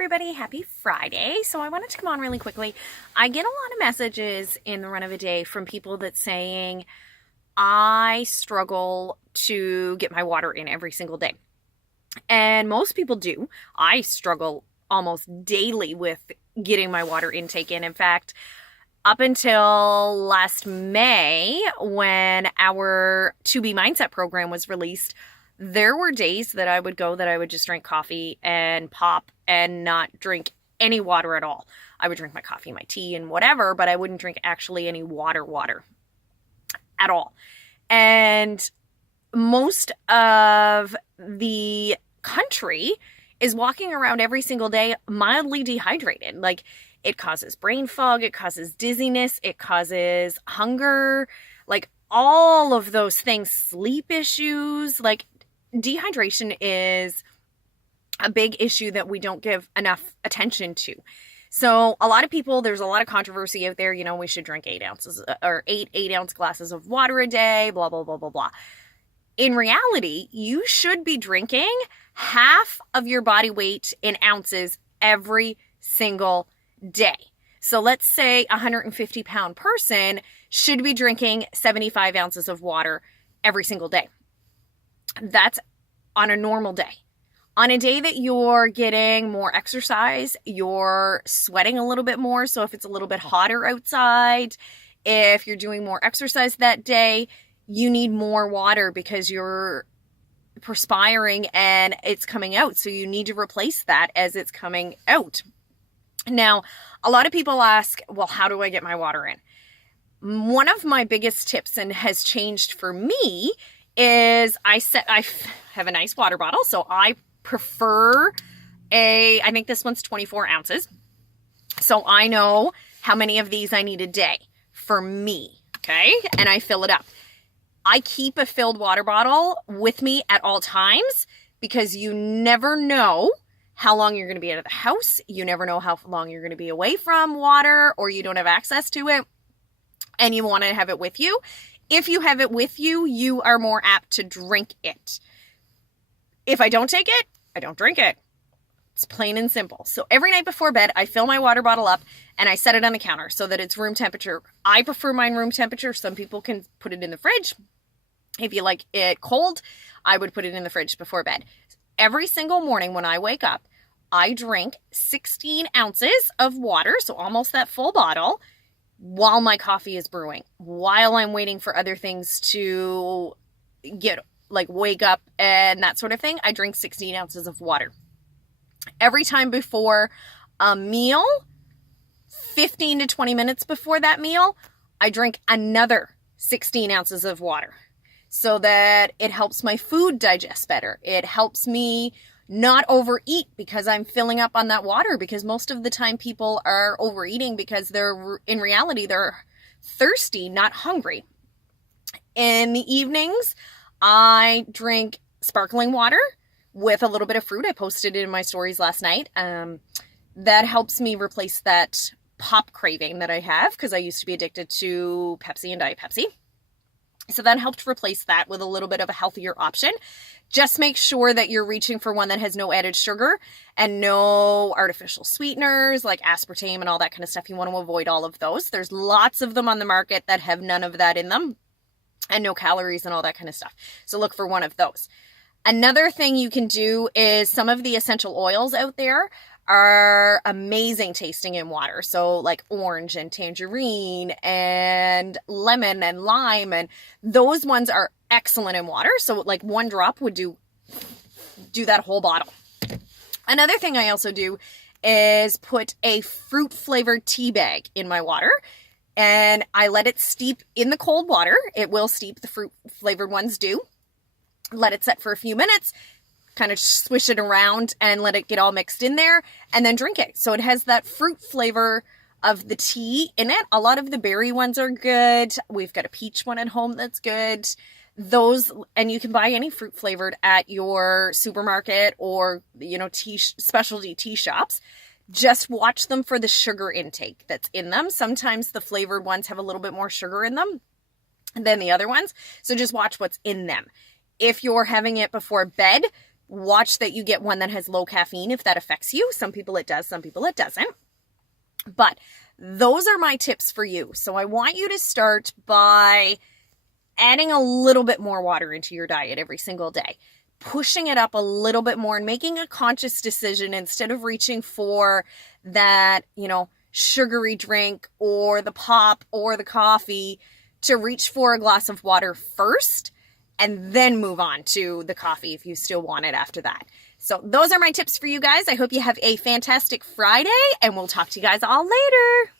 everybody, happy Friday. So I wanted to come on really quickly. I get a lot of messages in the run of a day from people that's saying, I struggle to get my water in every single day. And most people do. I struggle almost daily with getting my water intake in. In fact, up until last May, when our 2B Mindset program was released, there were days that I would go that I would just drink coffee and pop and not drink any water at all. I would drink my coffee, my tea, and whatever, but I wouldn't drink actually any water at all. And most of the country is walking around every single day mildly dehydrated. Like, it causes brain fog, it causes dizziness, it causes hunger, like all of those things, sleep issues. Like, dehydration is a big issue that we don't give enough attention to. So a lot of people, there's a lot of controversy out there, we should drink 8-ounce glasses of water a day, blah, blah, blah, blah, blah. In reality, you should be drinking half of your body weight in ounces every single day. So let's say a 150-pound person should be drinking 75 ounces of water every single day. That's on a normal day. On a day that you're getting more exercise, you're sweating a little bit more. So if it's a little bit hotter outside, if you're doing more exercise that day, you need more water because you're perspiring and it's coming out. So you need to replace that as it's coming out. Now, a lot of people ask, well, how do I get my water in? One of my biggest tips, and has changed for me, is I have a nice water bottle. So I prefer I think this one's 24 ounces. So I know how many of these I need a day for me. Okay. And I fill it up. I keep a filled water bottle with me at all times because you never know how long you're going to be out of the house. You never know how long you're going to be away from water, or you don't have access to it and you want to have it with you. If you have it with you, you are more apt to drink it. If I don't take it, I don't drink it. It's plain and simple. So every night before bed, I fill my water bottle up and I set it on the counter so that it's room temperature. I prefer mine room temperature. Some people can put it in the fridge. If you like it cold, I would put it in the fridge before bed. Every single morning when I wake up, I drink 16 ounces of water, so almost that full bottle, while my coffee is brewing, while I'm waiting for other things to wake up and that sort of thing. I drink 16 ounces of water. Every time before a meal, 15 to 20 minutes before that meal, I drink another 16 ounces of water so that it helps my food digest better. It helps me not overeat because I'm filling up on that water, because most of the time people are overeating because in reality, they're thirsty, not hungry. In the evenings, I drink sparkling water with a little bit of fruit. I posted it in my stories last night. That helps me replace that pop craving that I have because I used to be addicted to Pepsi and Diet Pepsi. So that helped replace that with a little bit of a healthier option. Just make sure that you're reaching for one that has no added sugar and no artificial sweeteners like aspartame and all that kind of stuff. You want to avoid all of those. There's lots of them on the market that have none of that in them and no calories and all that kind of stuff. So look for one of those. Another thing you can do is some of the essential oils out there are amazing tasting in water. So like orange and tangerine and lemon and lime, and those ones are excellent in water. So like one drop would do that whole bottle. Another thing I also do is put a fruit flavored tea bag in my water and I let it steep in the cold water. It will steep, the fruit flavored ones do. Let it set for a few minutes, kind of swish it around and let it get all mixed in there, and then drink it. So it has that fruit flavor of the tea in it. A lot of the berry ones are good. We've got a peach one at home that's good. Those, and you can buy any fruit flavored at your supermarket or, specialty tea shops. Just watch them for the sugar intake that's in them. Sometimes the flavored ones have a little bit more sugar in them than the other ones. So just watch what's in them. If you're having it before bed, watch that you get one that has low caffeine if that affects you. Some people it does, some people it doesn't. But those are my tips for you. So I want you to start by adding a little bit more water into your diet every single day, pushing it up a little bit more and making a conscious decision instead of reaching for that, sugary drink or the pop or the coffee, to reach for a glass of water first and then move on to the coffee if you still want it after that. So those are my tips for you guys. I hope you have a fantastic Friday, and we'll talk to you guys all later.